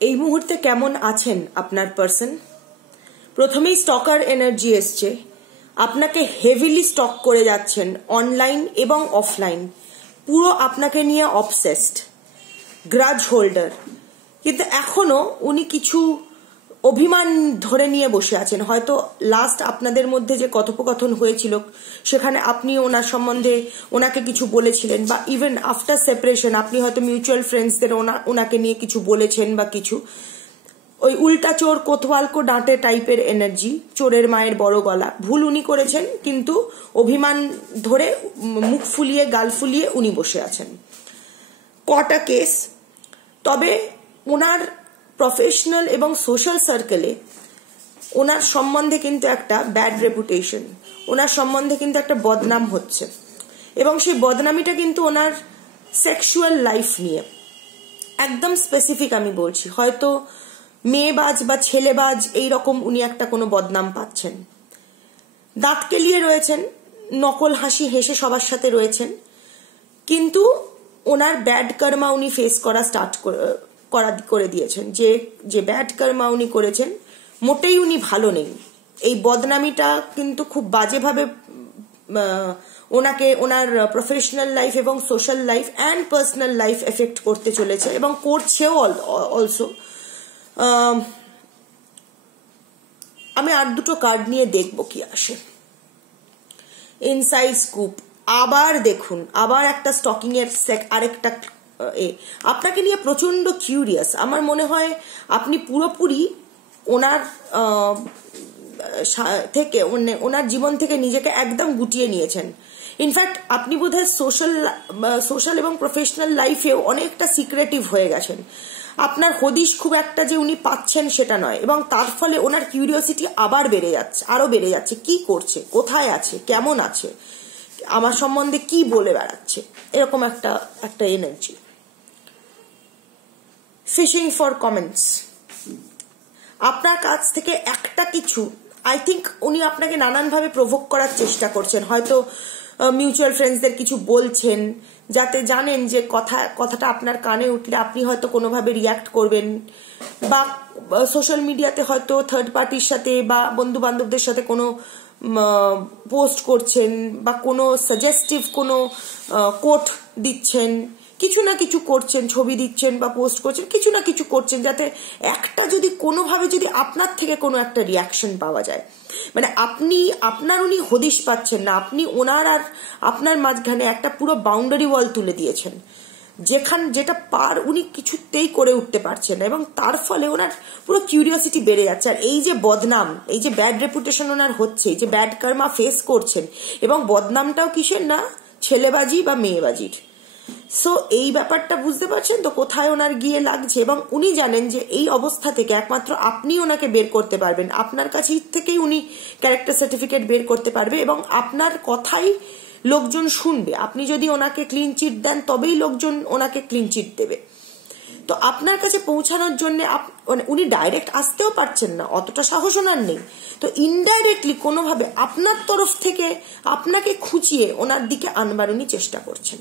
এই মুহূর্তে কেমন আছেন আপনার পার্সন? প্রথমেই স্টকার এনার্জি এসছে, আপনাকে হেভিলি স্টক করে যাচ্ছেন অনলাইন এবং অফলাইন, পুরো আপনাকে নিয়ে অবসেসড, গ্রাজ হোল্ডার। কিন্তু এখনো উনি কিছু অভিমান ধরে নিয়ে বসে আছেন। হয়তো লাস্ট আপনাদের মধ্যে যে কথোপকথন হয়েছিল সেখানে আপনি ওনার সম্বন্ধে ওনাকে কিছু বলেছিলেন, বা ইভেন আফটার সেপারেশন আপনি হয়তো মিউচুয়াল ফ্রেন্ডসদের ওনাকে নিয়ে কিছু বলেছেন বা কিছু। ওই উল্টা চোর কোতোয়ালকো ডাঁটে টাইপের এনার্জি, চোরের মায়ের বড় গলা। ভুল উনি করেছেন, কিন্তু অভিমান ধরে মুখ ফুলিয়ে গাল ফুলিয়ে উনি বসে আছেন। কটা কেস, তবে ওনার প্রফেশনাল এবং সোশ্যাল সার্কেলে ওনার সম্বন্ধে কিন্তু একটা ব্যাড রেপুটেশন, ওনার সম্বন্ধে কিন্তু একটা বদনাম হচ্ছে, এবং সেই বদনামিটা কিন্তু ওনার সেক্সুয়াল লাইফ নিয়ে একদম স্পেসিফিক। আমি বলছি হয়তো মেয়েবাজ বা ছেলেবাজ এইরকম উনি একটা কোনো বদনাম পাচ্ছেন। দাঁত কেলিয়ে রয়েছেন, নকল হাসি হেসে সবার সাথে রয়েছেন, কিন্তু ওনার ব্যাড কর্মা উনি ফেস করা স্টার্ট করে দিয়েছেন। যে ব্যাড কর্মা উনি করেছেন মোটেই উনি ভালো নেই। এই বদনামিটা কিন্তু খুব বাজেভাবে ওনাকে ওনার প্রফেশনাল লাইফ এবং social life and personal life effect করতে চলেছে, এবং করছেও অলসো। আমি আর দুটো কার্ড নিয়ে দেখবো কি আসে। ইনসাইড স্কুপ, আবার দেখুন, আবার একটা স্টকিং এর আরেকটা আপনাকে নিয়ে প্রচন্ড কিউরিয়াস। আমার মনে হয় আপনি পুরোপুরি ওনার থেকে ওনার জীবন থেকে নিজেকে একদম গুটিয়ে নিয়েছেন। ইনফ্যাক্ট আপনি বোধহয় সোশ্যাল এবং প্রফেশনাল লাইফেও অনেকটা সিক্রেটিভ হয়ে গেছেন। আপনার হদিশ খুব একটা যে উনি পাচ্ছেন সেটা নয়, এবং তার ফলে ওনার কিউরিওসিটি আবার বেড়ে যাচ্ছে, আরো বেড়ে যাচ্ছে। কি করছে, কোথায় আছে, কেমন আছে, আমার সম্বন্ধে কি বলে বেড়াচ্ছে, এরকম একটা এনার্জি। ফিশিং ফর কমেন্টস, আপনার কাছ থেকে একটা কিছু, আই থিঙ্ক উনি আপনাকে নানানভাবে প্রভোক করার চেষ্টা করছেন। হয়তো মিউচুয়াল ফ্রেন্ডসদের কিছু বলছেন, যাতে জানেন যে কথাটা আপনার কানে উঠলে আপনি হয়তো কোনোভাবে রিয়াক্ট করবেন, বা সোশ্যাল মিডিয়াতে হয়তো থার্ড পার্টির সাথে বা বন্ধু বান্ধবদের সাথে কোনো পোস্ট করছেন, বা কোনো সাজেস্টিভ কোনো কোট দিচ্ছেন, কিছু না কিছু করছেন, ছবি দিচ্ছেন বা পোস্ট করছেন, কিছু না কিছু করছেন, যাতে একটা যদি কোনোভাবে যদি আপনার থেকে কোনো একটা রিয়াকশন পাওয়া যায়। মানে আপনার উনি হদিশ পাচ্ছেন না, আপনি ওনার আর আপনার মাঝখানে একটা পুরো বাউন্ডারি ওয়াল তুলে দিয়েছেন, যেটা উনি কিছুতেই করে উঠতে পারছেন না, এবং তার ফলে ওনার পুরো কিউরিওসিটি বেড়ে যাচ্ছে। আর এই যে বদনাম, এই যে ব্যাড রেপুটেশন ওনার হচ্ছে, এই যে ব্যাড কর্মা ফেস করছেন, এবং বদনামটাও কিসের না, ছেলেবাজি বা মেয়েবাজির। সো এই ব্যাপারটা বুঝতে পারছেন তো কোথায় ওনার গিয়ে লাগছে, এবং উনি জানেন যে এই অবস্থা থেকে একমাত্র আপনি ওনাকে বের করতে পারবেন। আপনার কাছে থেকেই উনি ক্যারেক্টার সার্টিফিকেট বের করতে পারবে, এবং আপনার কথাই লোকজন শুনবে। আপনি যদি ওনাকে ক্লিন চিট দেন তবেই লোকজন ওনাকে ক্লিন চিট দেবে। তো আপনার কাছে পৌঁছানোর জন্য উনি ডাইরেক্ট আসতেও পারছেন না, অতটা সাহস ওনার নেই, তো ইনডাইরেক্টলি কোনোভাবে আপনার তরফ থেকে আপনাকে খুঁচিয়ে ওনার দিকে আনবার উনি চেষ্টা করছেন।